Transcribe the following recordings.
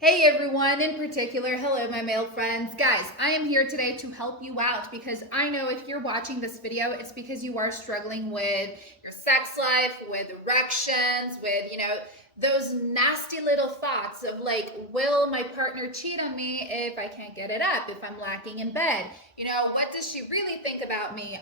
Hey everyone, in particular, hello my male friends. Guys, I am here today to help you out because I know if you're watching this video, it's because you are struggling with your sex life, with erections, with, those nasty little thoughts of like, will my partner cheat on me if I can't get it up, if I'm lacking in bed? What does she really think about me?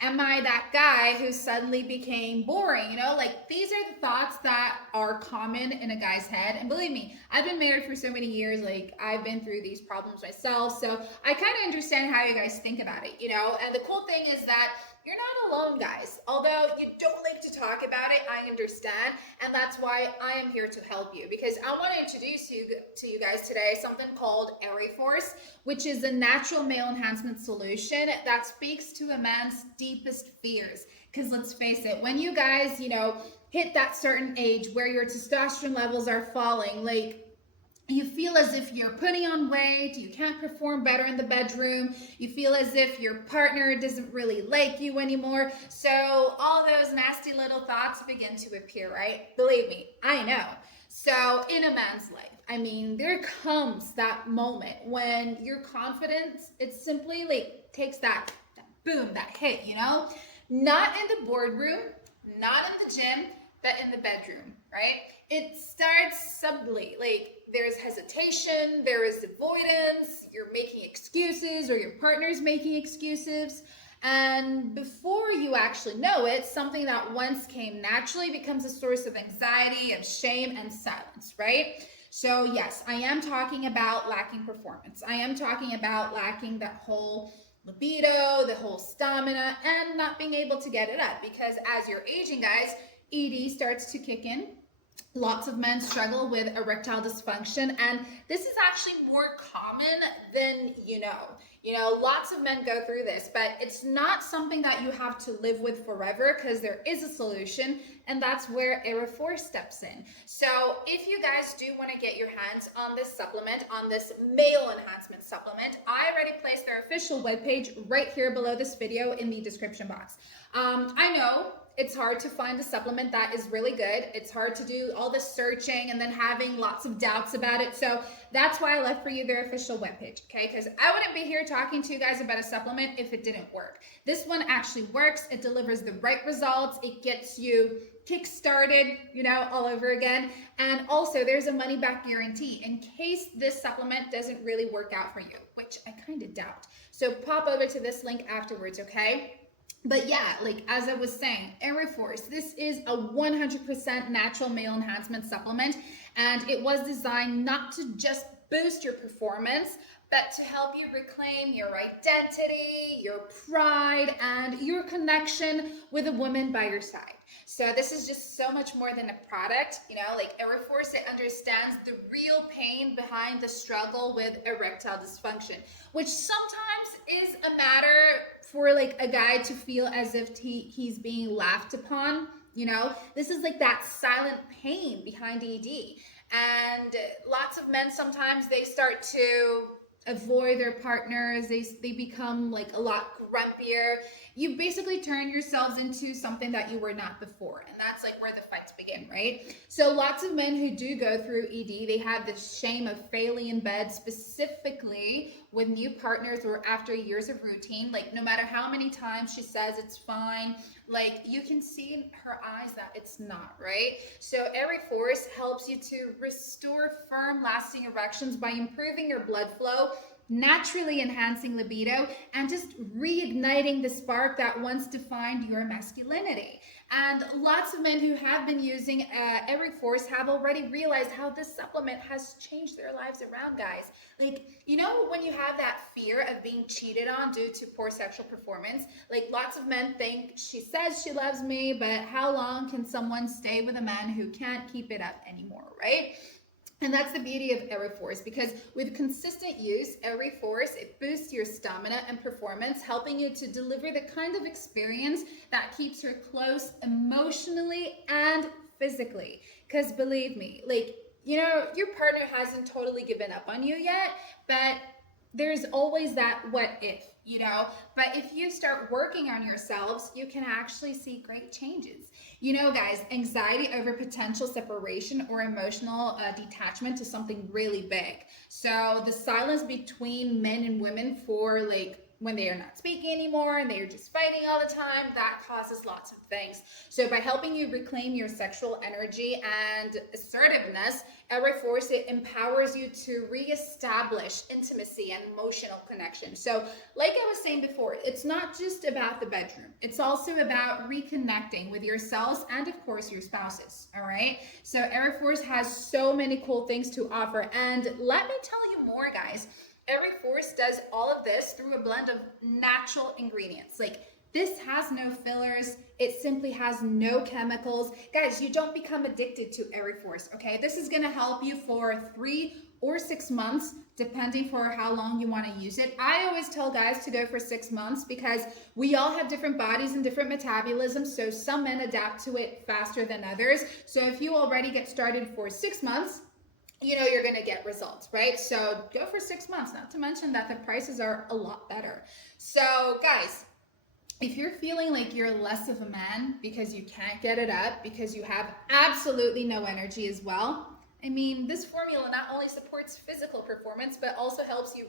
Am I that guy who suddenly became boring? Like these are the thoughts that are common in a guy's head. And believe me, I've been married for so many years. Like I've been through these problems myself. So I kind of understand how you guys think about it. And the cool thing is that you're not alone, guys. Although you don't like to talk about it, I understand. And that's why I am here to help you because I want to introduce you to you guys today something called EreForce, which is a natural male enhancement solution that speaks to a man's deepest fears. Because let's face it, when you guys, hit that certain age where your testosterone levels are falling, like you feel as if you're putting on weight, you can't perform better in the bedroom, you feel as if your partner doesn't really like you anymore. So all those nasty little thoughts begin to appear, right? Believe me, I know. So in a man's life, there comes that moment when your confidence, it simply like takes that boom, that hit. Not in the boardroom, not in the gym, but in the bedroom, right? It starts subtly, like there's hesitation, there is avoidance, you're making excuses or your partner's making excuses. And before you actually know it, something that once came naturally becomes a source of anxiety, of shame, and silence, right? So yes, I am talking about lacking performance. I am talking about lacking that whole libido, the whole stamina, and not being able to get it up. Because as you're aging, guys, ED starts to kick in. Lots of men struggle with erectile dysfunction, and this is actually more common than you know. Lots of men go through this, but it's not something that you have to live with forever because there is a solution, and that's where EreForce steps in. So if you guys do want to get your hands on this supplement, on this male enhancement supplement, I already placed their official webpage right here below this video in the description box. I know it's hard to find a supplement that is really good. It's hard to do all this searching and then having lots of doubts about it. So that's why I left for you their official webpage, okay? Because I wouldn't be here talking to you guys about a supplement if it didn't work. This one actually works. It delivers the right results. It gets you kick-started, all over again. And also there's a money-back guarantee in case this supplement doesn't really work out for you, which I kind of doubt. So pop over to this link afterwards, okay? But yeah, like as I was saying, EreForce, this is a 100% natural male enhancement supplement, and it was designed not to just boost your performance, but to help you reclaim your identity, your pride, and your connection with a woman by your side. So this is just so much more than a product, like EreForce, it understands the real pain behind the struggle with erectile dysfunction, which sometimes is a matter for like a guy to feel as if he's being laughed upon. This is like that silent pain behind ED. And lots of men, sometimes they start to avoid their partners. They become like a lot grumpier. You basically turn yourselves into something that you were not before, and that's like where the fights begin, right? So lots of men who do go through ED, they have this shame of failing in bed, specifically with new partners or after years of routine. Like no matter how many times she says it's fine, like you can see in her eyes that it's not, right? So EreForce helps you to restore firm, lasting erections by improving your blood flow, naturally enhancing libido, and just reigniting the spark that once defined your masculinity. And lots of men who have been using EreForce have already realized how this supplement has changed their lives around, guys. Like, when you have that fear of being cheated on due to poor sexual performance, like lots of men think she says she loves me, but how long can someone stay with a man who can't keep it up anymore, right? And that's the beauty of EreForce, because with consistent use, EreForce, it boosts your stamina and performance, helping you to deliver the kind of experience that keeps her close emotionally and physically. Because believe me, like, your partner hasn't totally given up on you yet, but there's always that what if. you know. But if you start working on yourselves, you can actually see great changes. You know, guys, anxiety over potential separation or emotional detachment is something really big. So the silence between men and women for like when they are not speaking anymore and they are just fighting all the time, that causes lots of things. So by helping you reclaim your sexual energy and assertiveness, EreForce, it empowers you to reestablish intimacy and emotional connection. So like I was saying before, it's not just about the bedroom. It's also about reconnecting with yourselves and of course your spouses, all right? So EreForce has so many cool things to offer. And let me tell you more, guys. EreForce does all of this through a blend of natural ingredients. Like this has no fillers. It simply has no chemicals. Guys, you don't become addicted to EreForce, okay? This is gonna help you for 3 or 6 months, depending for how long you wanna use it. I always tell guys to go for 6 months because we all have different bodies and different metabolisms, so some men adapt to it faster than others. So if you already get started for 6 months, you know you're going to get results, right? So go for 6 months, not to mention that the prices are a lot better. So guys, if you're feeling like you're less of a man because you can't get it up, because you have absolutely no energy as well, I mean, this formula not only supports physical performance, but also helps you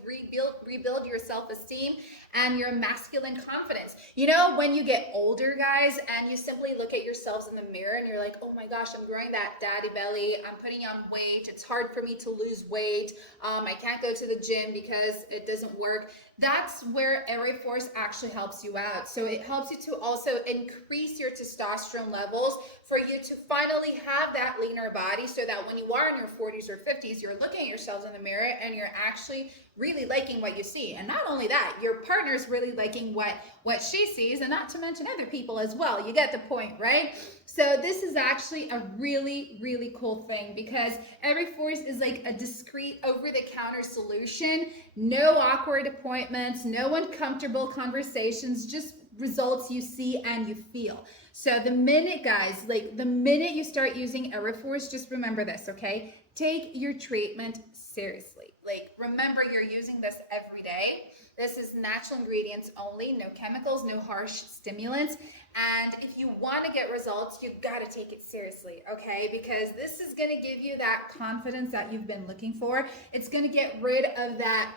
rebuild your self-esteem and your masculine confidence. You know, when you get older, guys, and you simply look at yourselves in the mirror and you're like, oh my gosh, I'm growing that daddy belly. I'm putting on weight. It's hard for me to lose weight. I can't go to the gym because it doesn't work. That's where EreForce actually helps you out. So it helps you to also increase your testosterone levels for you to finally have that leaner body, so that when you are in your 40s or 50s, you're looking at yourselves in the mirror and you're actually really liking what you see. And not only that, your partner's really liking what she sees, and not to mention other people as well. You get the point, right? So this is actually a really, really cool thing because EreForce is like a discreet over-the-counter solution. No awkward appointments, no uncomfortable conversations, just results you see and you feel. So the minute, guys, like the minute you start using EreForce, just remember this, okay? Take your treatment seriously. Like, remember, you're using this every day. This is natural ingredients only, no chemicals, no harsh stimulants. And if you want to get results, you got to take it seriously, okay? Because this is going to give you that confidence that you've been looking for. It's going to get rid of that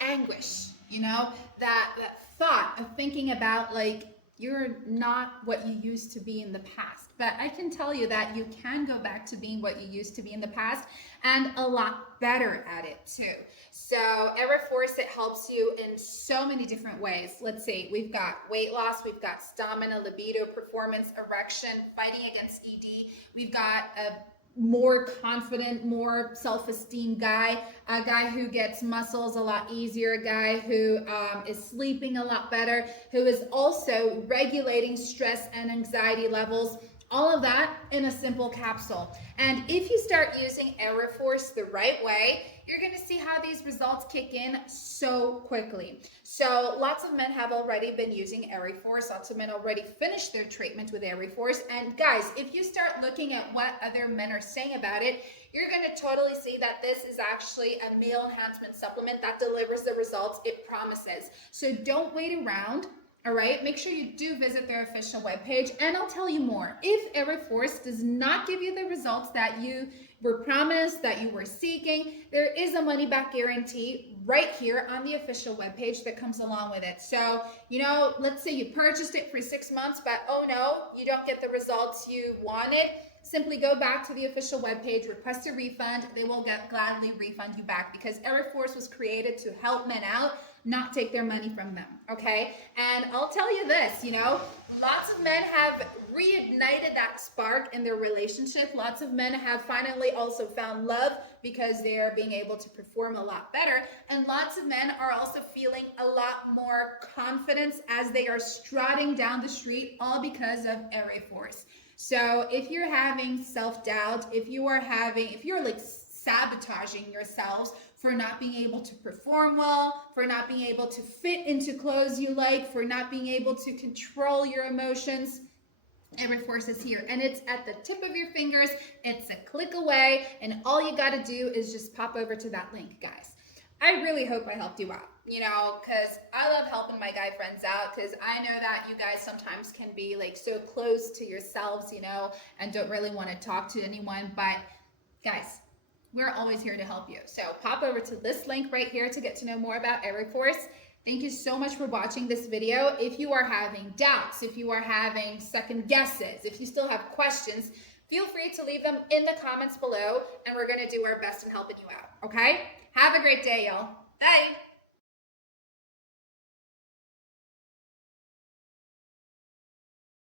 anguish, you know, that thought of thinking about like you're not what you used to be in the past. But I can tell you that you can go back to being what you used to be in the past and a lot better at it too. So EreForce, it helps you in so many different ways. Let's see, we've got weight loss, we've got stamina, libido, performance, erection, fighting against ED. We've got a more confident, more self-esteem guy, a guy who gets muscles a lot easier, a guy who is sleeping a lot better, who is also regulating stress and anxiety levels. All of that in a simple capsule. And if you start using EreForce the right way, you're going to see how these results kick in so quickly. So lots of men have already been using EreForce. Lots of men already finished their treatment with EreForce. And guys, if you start looking at what other men are saying about it, you're going to totally see that this is actually a male enhancement supplement that delivers the results it promises. So don't wait around. All right, make sure you do visit their official webpage, and I'll tell you more. If EreForce does not give you the results that you were promised, that you were seeking, there is a money-back guarantee right here on the official webpage that comes along with it. So, you know, let's say you purchased it for 6 months, but oh no, you don't get the results you wanted. Simply go back to the official webpage, request a refund. They will gladly refund you back because EreForce was created to help men out, not take their money from them, okay? And I'll tell you this, you know, lots of men have reignited that spark in their relationship. Lots of men have finally also found love because they are being able to perform a lot better. And lots of men are also feeling a lot more confidence as they are strutting down the street, all because of EreForce. So if you're having self-doubt, if you're like sabotaging yourselves for not being able to perform well, for not being able to fit into clothes you like, for not being able to control your emotions, EreForce is here, and it's at the tip of your fingers. It's a click away, and all you got to do is just pop over to that link, guys. I really hope I helped you out, you know, because I love helping my guy friends out, because I know that you guys sometimes can be like so close to yourselves, you know, and don't really want to talk to anyone. But guys, we're always here to help you. So pop over to this link right here to get to know more about EreForce. Thank you so much for watching this video. If you are having doubts, if you are having second guesses, if you still have questions, feel free to leave them in the comments below, and we're going to do our best in helping you out, okay? Have a great day, y'all. Bye.